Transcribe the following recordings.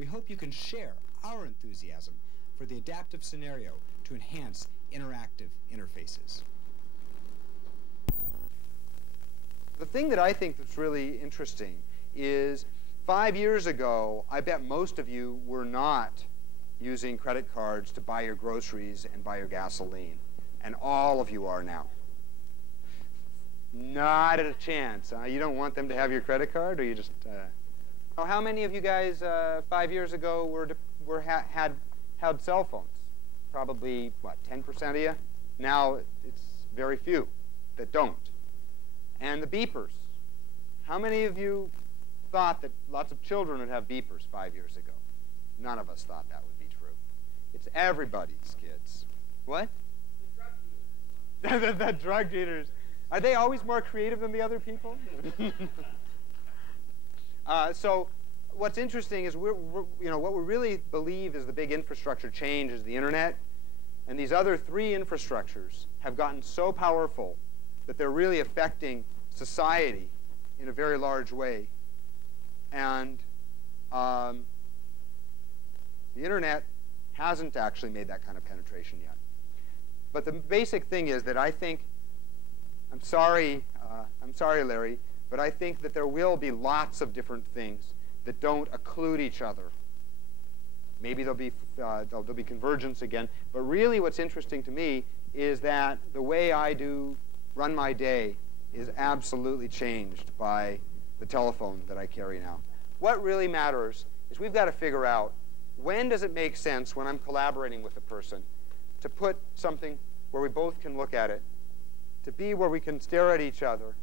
we hope you can share our enthusiasm for the adaptive scenario to enhance interactive interfaces. The thing that I think that's really interesting is 5 years ago, I bet most of you were not using credit cards to buy your groceries and buy your gasoline. And all of you are now. Not a chance. You don't want them to have your credit card, or you just... Oh, how many of you guys 5 years ago had cell phones? Probably, what, 10% of you? Now it's very few that don't. And the beepers. How many of you thought that lots of children would have beepers 5 years ago? None of us thought that would be true. It's everybody's kids. What? The drug dealers. The drug dealers. Are they always more creative than the other people? So what's interesting is what we really believe is the big infrastructure change is the internet. And these other three infrastructures have gotten so powerful that they're really affecting society in a very large way. And the internet hasn't actually made that kind of penetration yet. But the basic thing is that I think, I'm sorry, Larry, but I think that there will be lots of different things that don't occlude each other. Maybe there'll be convergence again. But really what's interesting to me is that the way I run my day is absolutely changed by the telephone that I carry now. What really matters is we've got to figure out when does it make sense when I'm collaborating with a person to put something where we both can look at it, to be where we can stare at each other.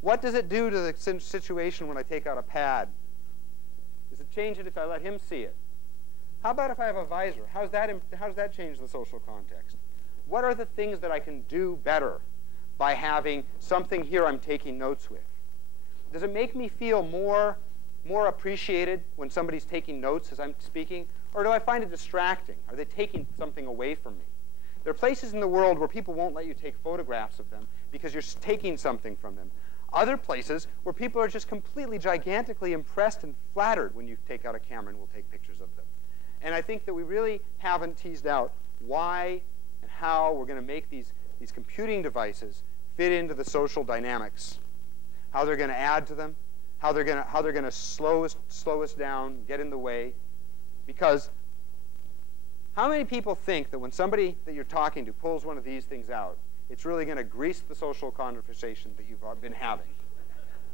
What does it do to the situation when I take out a pad? Does it change it if I let him see it? How about if I have a visor? How does that change the social context? What are the things that I can do better by having something here I'm taking notes with? Does it make me feel more appreciated when somebody's taking notes as I'm speaking? Or do I find it distracting? Are they taking something away from me? There are places in the world where people won't let you take photographs of them because you're taking something from them. Other places where people are just completely gigantically impressed and flattered when you take out a camera and will take pictures of them. And I think that we really haven't teased out why and how we're going to make these computing devices fit into the social dynamics, how they're going to add to them, how they're going to slow us down, get in the way. Because how many people think that when somebody that you're talking to pulls one of these things out, it's really going to grease the social conversation that you've been having?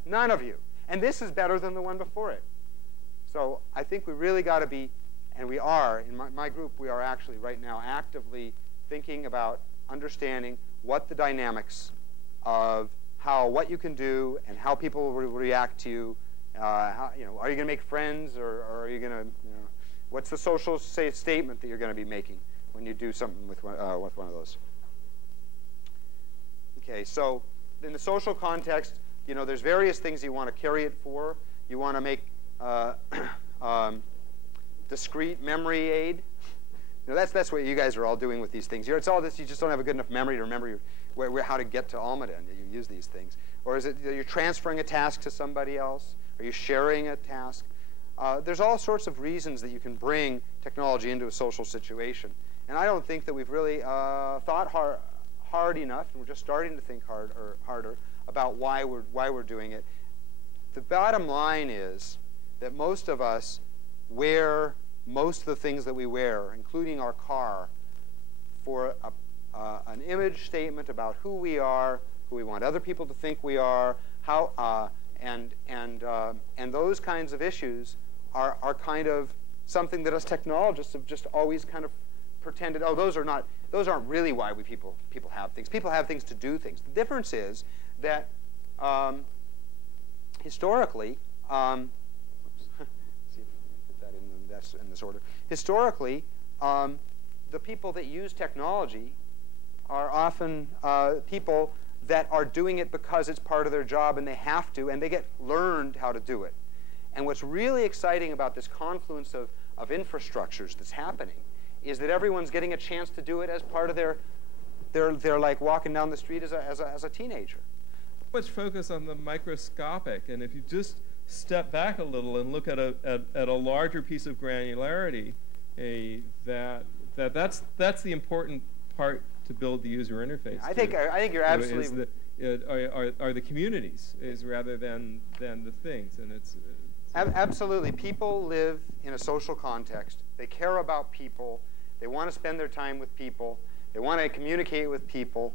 None of you. And this is better than the one before it. So I think we really got to be, and we are, in my group, we are actually right now actively thinking about understanding what the dynamics of what you can do and how people will react to you. Are you going to make friends, or are you going to, what's the social statement that you're going to be making when you do something with one of those? Okay, so in the social context, there's various things you want to carry it for. You want to make discrete memory aid. That's what you guys are all doing with these things. It's all this. You just don't have a good enough memory to remember how to get to Almaden. You use these things, or is it you're transferring a task to somebody else? Are you sharing a task? There's all sorts of reasons that you can bring technology into a social situation, and I don't think that we've really thought hard enough, and we're just starting to think harder about why we're doing it. The bottom line is that most of us wear most of the things that we wear, including our car, for an image statement about who we are, who we want other people to think we are, and those kinds of issues are kind of something that us technologists have just always kind of pretended, oh, those aren't really why people have things. People have things to do things. The difference is that historically, in this order. Historically, the people that use technology are often people that are doing it because it's part of their job and they have to, and they get learned how to do it. And what's really exciting about this confluence of infrastructures that's happening is that everyone's getting a chance to do it as part of their like walking down the street as a teenager. Much focus on the microscopic, and if you just step back a little and look at a larger piece of granularity, that's the important part to build the user interface. I think you're absolutely. Are the communities rather than the things, and it's absolutely. People live in a social context. They care about people. They want to spend their time with people. They want to communicate with people.